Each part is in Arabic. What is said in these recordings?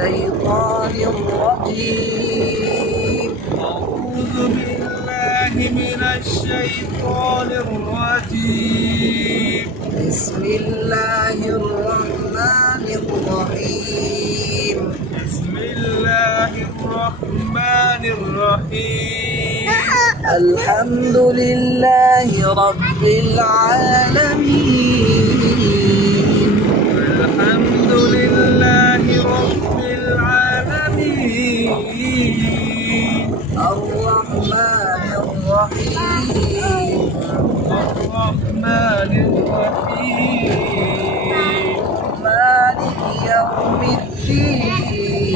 الشيطان الرجيم. أعوذ بالله من الشيطان الرجيم. بسم الله الرحمن الرحيم. بسم الله الرحمن الرحيم. الحمد لله رب العالمين. الحمد لله رب العالمين. الرحمن الرحيم. الرحمن الرحيم. مالك يوم الدين.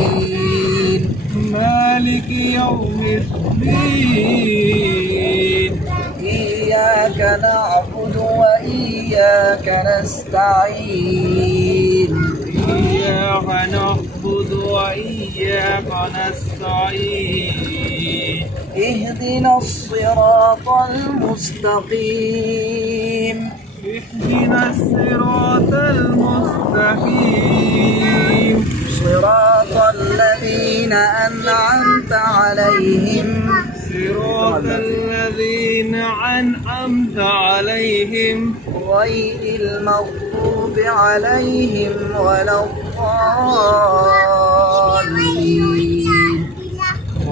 مالك يوم الدين. إياك نعبد وإياك نستعين. إياك نعبد وإياك نستعين. اهدنا الصراط المستقيم. اهدنا الصراط المستقيم. صراط الذين أنعمت عليهم صراط الذين أنعمت عليهم غير المغضوب عليهم ولا الضالين.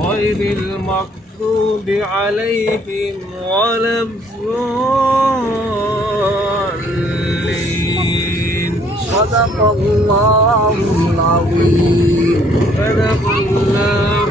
غير المغضوب عليهم ولا الضالين. صدق الله العظيم. صدق الله